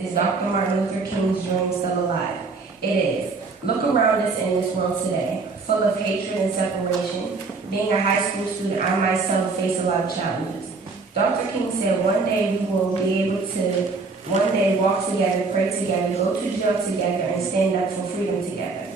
is Dr. Martin Luther King's dream still alive? It is. Look around us in this world today, full of hatred and separation. Being a high school student, I myself face a lot of challenges. Dr. King said one day we will be able to walk together, pray together, go to jail together, and stand up for freedom together.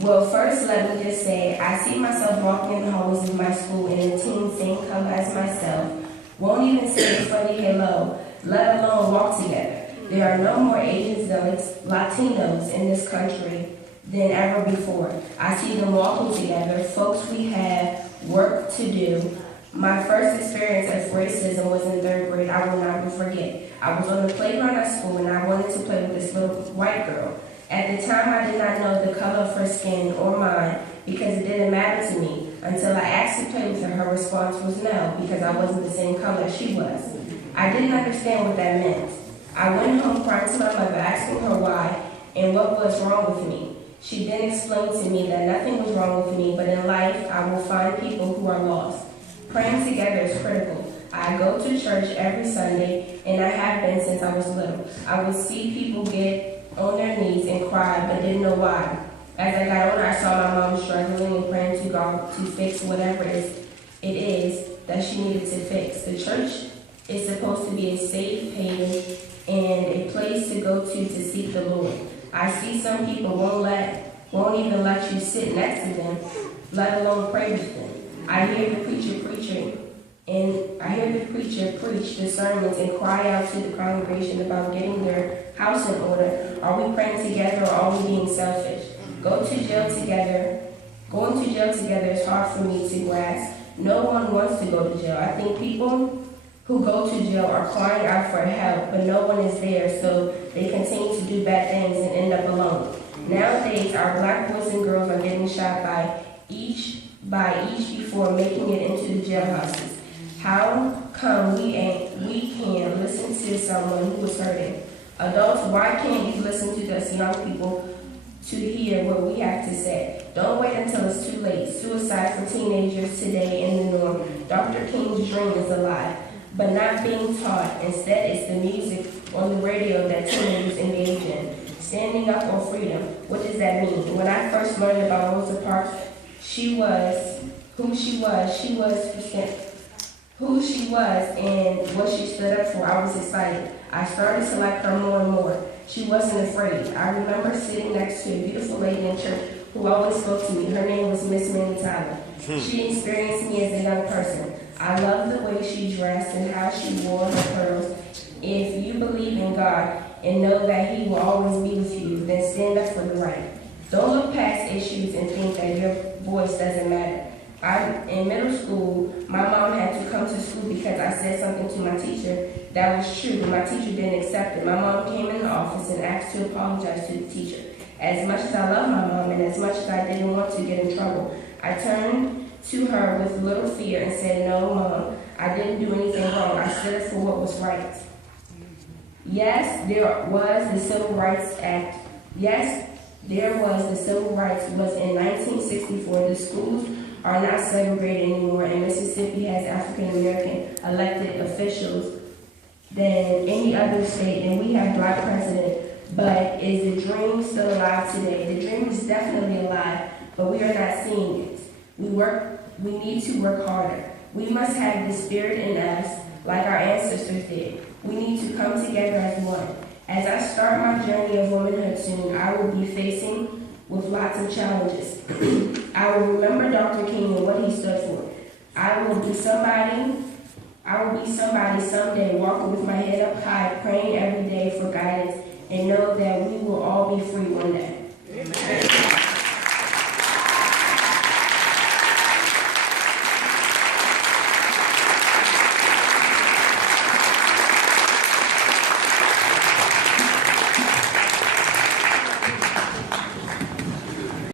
Well, first let me just say, I see myself walking in the hallways of my school and a teen same color as myself won't even say a funny hello, let alone walk together. There are no more Asians than Latinos in this country than ever before. I see them walking together. Folks, we have work to do. My first experience of racism was in 3rd grade. I will never forget. I was on the playground at school and I wanted to play with this little white girl. At the time, I did not know the color of her skin or mine because it didn't matter to me until I asked to play with her. Her response was no, because I wasn't the same color as she was. I didn't understand what that meant. I went home crying to my mother, asking her why and what was wrong with me. She then explained to me that nothing was wrong with me, but in life, I will find people who are lost. Praying together is critical. I go to church every Sunday, and I have been since I was little. I would see people get on their knees and cry, but didn't know why. As I got older, I saw my mom struggling and praying to God to fix whatever it is that she needed to fix. The church is supposed to be a safe haven and a place to go to seek the Lord. I see some people won't even let you sit next to them, let alone pray with them. I hear the preacher preach the sermons and cry out to the congregation about getting their house in order. Are we praying together or are we being selfish? Going to jail together is hard for me to grasp. No one wants to go to jail. I think people who go to jail are crying out for help, but no one is there, so they continue to do bad things and end up alone. Nowadays, our black boys and girls are getting shot by each before making it into the jailhouses. How come we can't listen to someone who is hurting? Adults, why can't you listen to us young people to hear what we have to say? Don't wait until it's too late. Suicide for teenagers today in the norm. Dr. King's dream is alive, but not being taught. Instead, it's the music on the radio that teenagers engage in. Standing up for freedom. What does that mean? When I first learned about Rosa Parks, who she was and what she stood up for, I was excited. I started to like her more and more. She wasn't afraid. I remember sitting next to a beautiful lady in church who always spoke to me. Her name was Miss Manny Tyler. She experienced me as a young person. I loved the way she dressed and how she wore her pearls. If you believe in God and know that He will always be with you, then stand up for the right. Don't look past issues and think that your voice doesn't matter. In middle school, my mom had to come to school because I said something to my teacher that was true, but my teacher didn't accept it. My mom came in the office and asked to apologize to the teacher. As much as I love my mom and as much as I didn't want to get in trouble, I turned to her with little fear and said, "No, Mom, I didn't do anything wrong. I stood up for what was right." Yes, there was the Civil Rights Act. Yes, there was the Civil Rights was in 1964. The schools are not segregated anymore, and Mississippi has African American elected officials than any other state, and we have black president. But is the dream still alive today? The dream is definitely alive, but we are not seeing it. We need to work harder. We must have the spirit in us like our ancestors did. We need to come together as one. As I start my journey of womanhood soon, I will be facing with lots of challenges. I will remember Dr. King and what he stood for. I will be somebody someday, walking with my head up high, praying every day for guidance, and know that we will all be free one day.